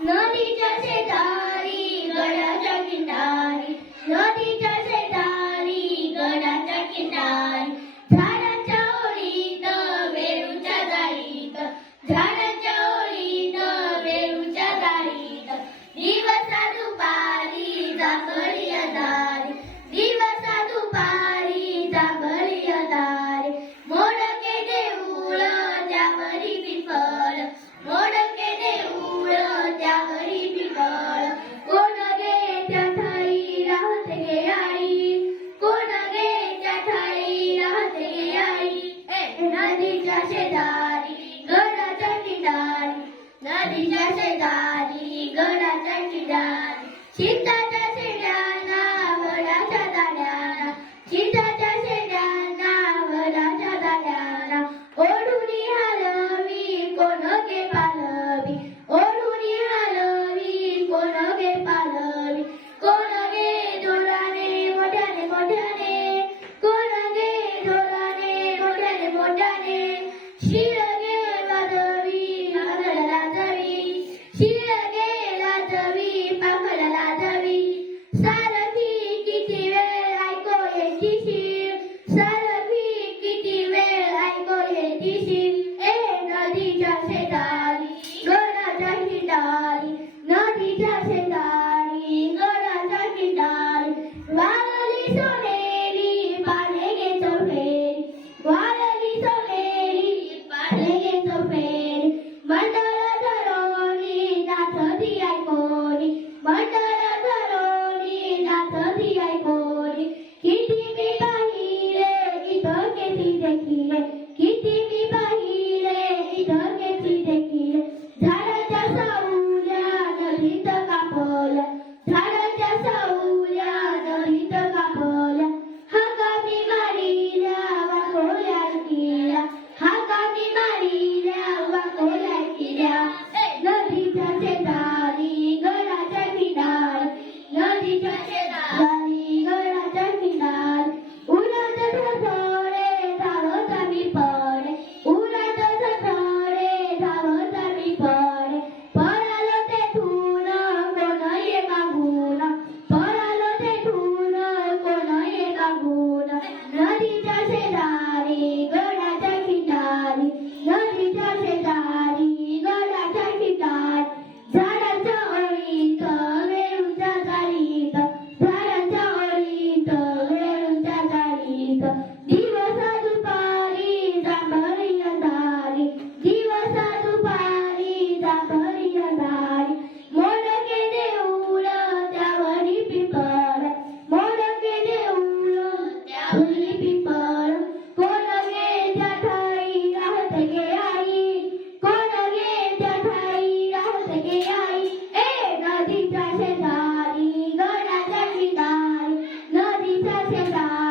નદી જશે તારી, ગળા ચકિંદારી નદી જશે તારી, ગળા ચકિંદારી ઝાડા ચોળી દ, વેરું ચદારી દ. ઝાડા ચોળી દ, વેરું ચદારી દ. દિવસા દુપારી જાગરી અદારી દિવસા દુપારી જાગરી અદારી મોડકે દેઉળ જામરી વિફળ. મોડ त्या ठाई राहते गे आई. कोण गे त्या ठाई राहते गे आई. नदीच्या शेजारी गडाच्या किनारी नदीच्या शेजारी. मोठ्याने मोठ्याने कोण मोठ्याने मोठ्याने वाजवी लाजवी शिर लाजवी पाखड लाजवी सारथी किती वेळ ऐको येती शिर सारथी किती वेळ ऐको येती शिर ए नदीच्या থেকে আই এ নদীটা সে দাঁড়ি গড়া চাষি দাঁড়ি নদীটা সে দাঁড়ি